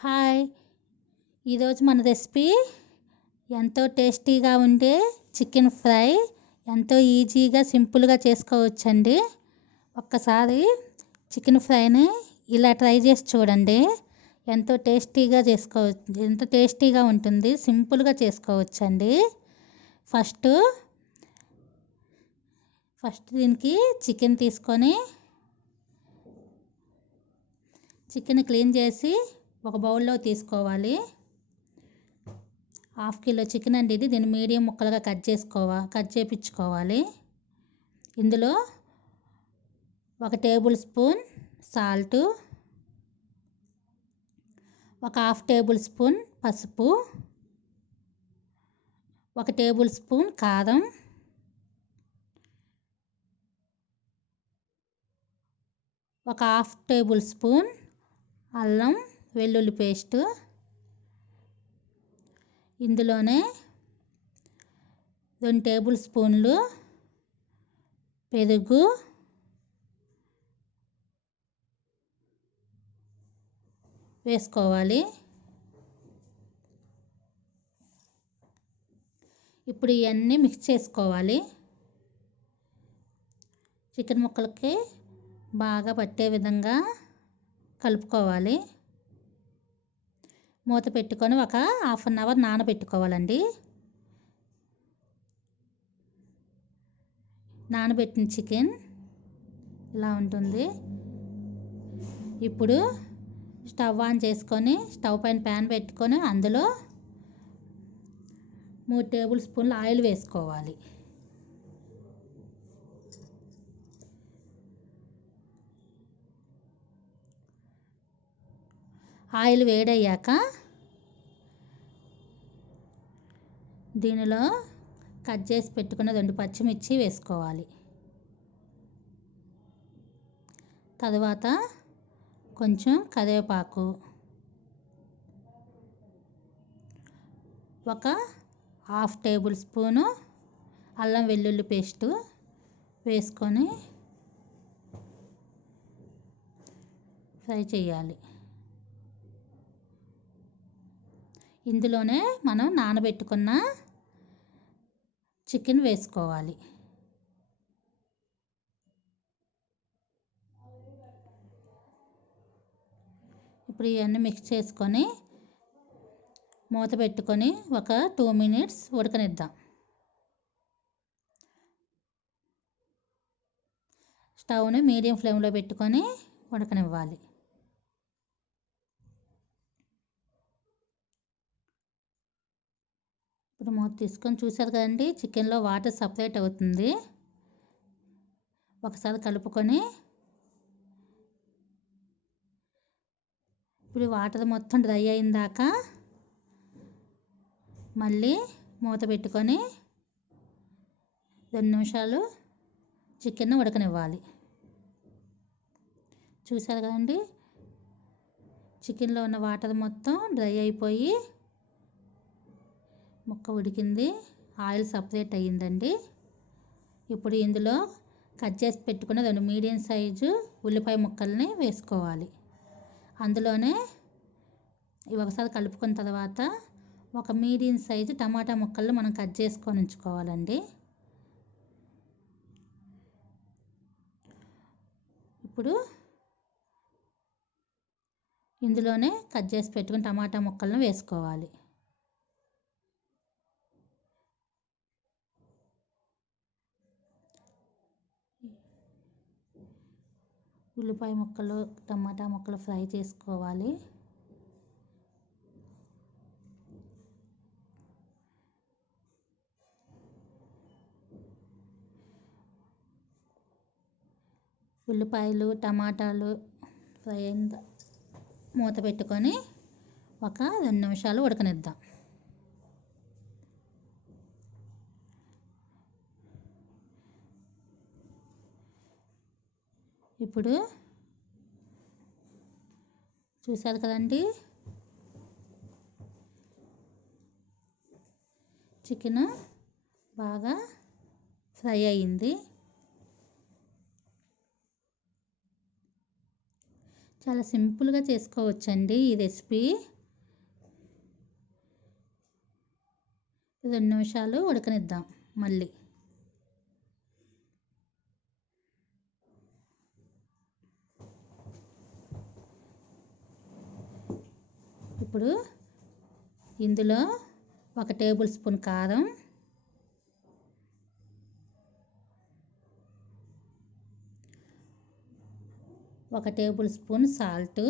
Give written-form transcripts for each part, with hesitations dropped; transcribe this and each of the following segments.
Hi! ఈరోజు మన recipe ఎంతో టేస్టీగా ఉండే చికెన్ ఫ్రై. ఎంతో ఈజీగా సింపుల్గా చేసుకోవచ్చండి. ఒక్కసారి చికెన్ ఫ్రైని ఇలా ట్రై చేసి చూడండి. ఎంతో టేస్టీగా ఉంటుంది. సింపుల్గా చేసుకోవచ్చండి. ఫస్ట్ దీనికి చికెన్ తీసుకొని చికెన్ క్లీన్ చేసి ఒక బౌల్లో తీసుకోవాలి. 1/2 కిలో చికెన్ అండి ఇది. దీన్ని మీడియం ముక్కలుగా కట్ చేపించుకోవాలి. ఇందులో 1 table spoon salt, 1/2 table spoon పసుపు, 1 టేబుల్ స్పూన్ కారం, 1/2 టేబుల్ స్పూన్ అల్లం వెల్లుల్లి పేస్ట్, ఇందులోనే 2 టేబుల్ స్పూన్లు పెరుగు, వేసుకోవాలి. ఇప్పుడు ఇవన్నీ మిక్స్ చేసుకోవాలి. చికెన్ ముక్కలకి బాగా పట్టే విధంగా కలుపుకోవాలి. మూత పెట్టుకొని ఒక 1/2 అవర్ నానబెట్టుకోవాలండి. నానబెట్టిన చికెన్ ఇలా ఉంటుంది. ఇప్పుడు స్టవ్ ఆన్ చేసుకొని స్టవ్ పైన ప్యాన్ పెట్టుకొని అందులో 3 టేబుల్ స్పూన్ల ఆయిల్ వేసుకోవాలి. ఆయిల్ వేడయ్యాక దీనిలో కట్ చేసి పెట్టుకున్న 2 పచ్చిమిర్చి వేసుకోవాలి. తరువాత కొంచెం కరివేపాకు, 1/2 టేబుల్ స్పూను అల్లం వెల్లుల్లి పేస్టు వేసుకొని ఫ్రై చేయాలి. ఇందులోనే మనం నానబెట్టుకున్న చికెన్ వేసుకోవాలి. ఇప్పుడు ఇవన్నీ మిక్స్ చేసుకొని మూత పెట్టుకొని ఒక 2 మినిట్స్ ఉడకనిద్దాం. స్టవ్ని మీడియం ఫ్లేమ్లో పెట్టుకొని ఉడకనివ్వాలి. ఇప్పుడు మూత తీసుకొని చూసారు కదండి, చికెన్లో వాటర్ సపరేట్ అవుతుంది. ఒకసారి కలుపుకొని ఇప్పుడు వాటర్ మొత్తం డ్రై అయిన దాకా మళ్ళీ మూత పెట్టుకొని 2 నిమిషాలు చికెన్ ఉడకనివ్వాలి. చూసారు కదండి, చికెన్లో ఉన్న వాటర్ మొత్తం డ్రై అయిపోయి ముక్క ఉడికింది. ఆయిల్ సపరేట్ అయ్యిందండి. ఇప్పుడు ఇందులో కట్ చేసి పెట్టుకున్న 2 మీడియం సైజు ఉల్లిపాయ ముక్కల్ని వేసుకోవాలి. అందులోనే ఒకసారి కలుపుకున్న తర్వాత 1 మీడియం సైజు టమాటా ముక్కల్ని మనం కట్ చేసుకొని ఉంచుకోవాలండి. ఇప్పుడు ఇందులోనే కట్ చేసి పెట్టుకున్న టమాటా ముక్కలను వేసుకోవాలి. ఉల్లిపాయ ముక్కలు టమాటా ముక్కలు ఫ్రై చేసుకోవాలి. ఉల్లిపాయలు టమాటాలు ఫ్రై అయిన మూత పెట్టుకొని ఒక 2 నిమిషాలు ఉడకనిద్దాం. ఇప్పుడు చూసారు కదండి, చికెన్ బాగా ఫ్రై అయ్యింది. చాలా సింపుల్గా చేసుకోవచ్చండి ఈ రెసిపీ. 2 నిమిషాలు ఉడకనిద్దాం మళ్ళీ. ఇప్పుడు ఇందులో 1 టేబుల్ స్పూన్ కారం, 1 టేబుల్ స్పూన్ సాల్ట్,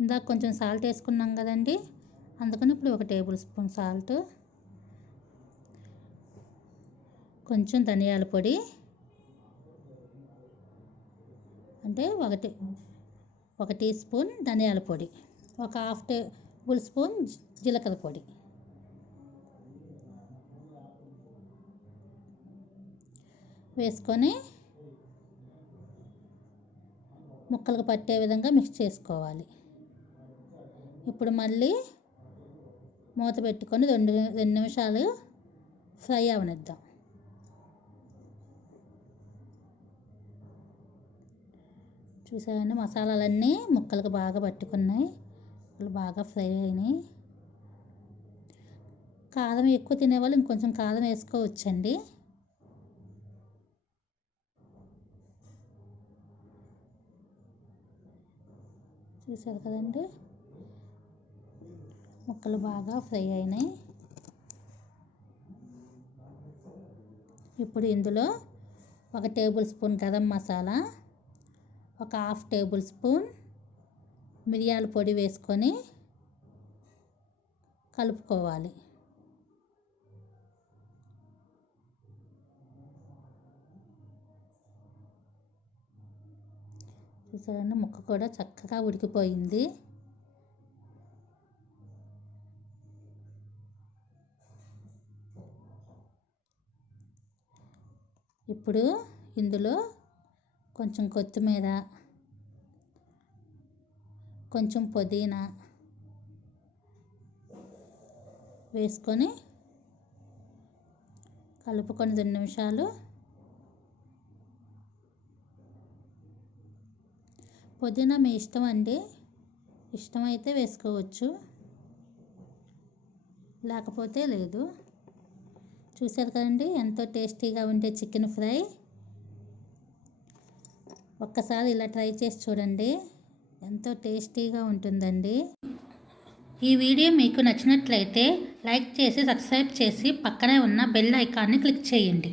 ఇందాక కొంచెం సాల్ట్ వేసుకున్నాం కదండి, అందుకని ఇప్పుడు 1 టేబుల్ స్పూన్ సాల్ట్, కొంచెం ధనియాల పొడి అంటే 1 టీ స్పూన్ ధనియాల పొడి, 1/2 టేబుల్ స్పూన్ జీలకర్ర పొడి వేసుకొని ముక్కలకు పట్టే విధంగా మిక్స్ చేసుకోవాలి. ఇప్పుడు మళ్ళీ మూత పెట్టుకొని 2 నిమిషాలు ఫ్రై అవనిద్దాం. చూసారండి, మసాలాలన్నీ ముక్కలకు బాగా పట్టుకున్నాయి, బాగా ఫ్రై అయినాయి. కారం ఎక్కువ తినేవాళ్ళు ఇంకొంచెం కారం వేసుకోవచ్చండి. చూసారు కదండి, ముక్కలు బాగా ఫ్రై అయినాయి. ఇప్పుడు ఇందులో 1 table spoon garam masala, 1/2 table spoon మిరియాల పొడి వేసుకొని కలుపుకోవాలి. చూసారండి, ముక్క కూడా చక్కగా ఉడికిపోయింది. ఇప్పుడు ఇందులో కొంచెం కొత్తిమీర, కొంచెం పుదీనా వేసుకొని కలుపుకొని 2 నిమిషాలు. పుదీనా మీ ఇష్టం అండి, ఇష్టమైతే వేసుకోవచ్చు, లేకపోతే లేదు. చూసారు కదండి, ఎంతో టేస్టీగా ఉండే చికెన్ ఫ్రై. ఒక్కసారి ఇలా ట్రై చేసి చూడండి, ఎంతో టేస్టీగా ఉంటుందండి. ఈ వీడియో మీకు నచ్చినట్లయితే లైక్ చేసి సబ్స్క్రైబ్ చేసి పక్కనే ఉన్న బెల్ ఐకాన్ని క్లిక్ చేయండి.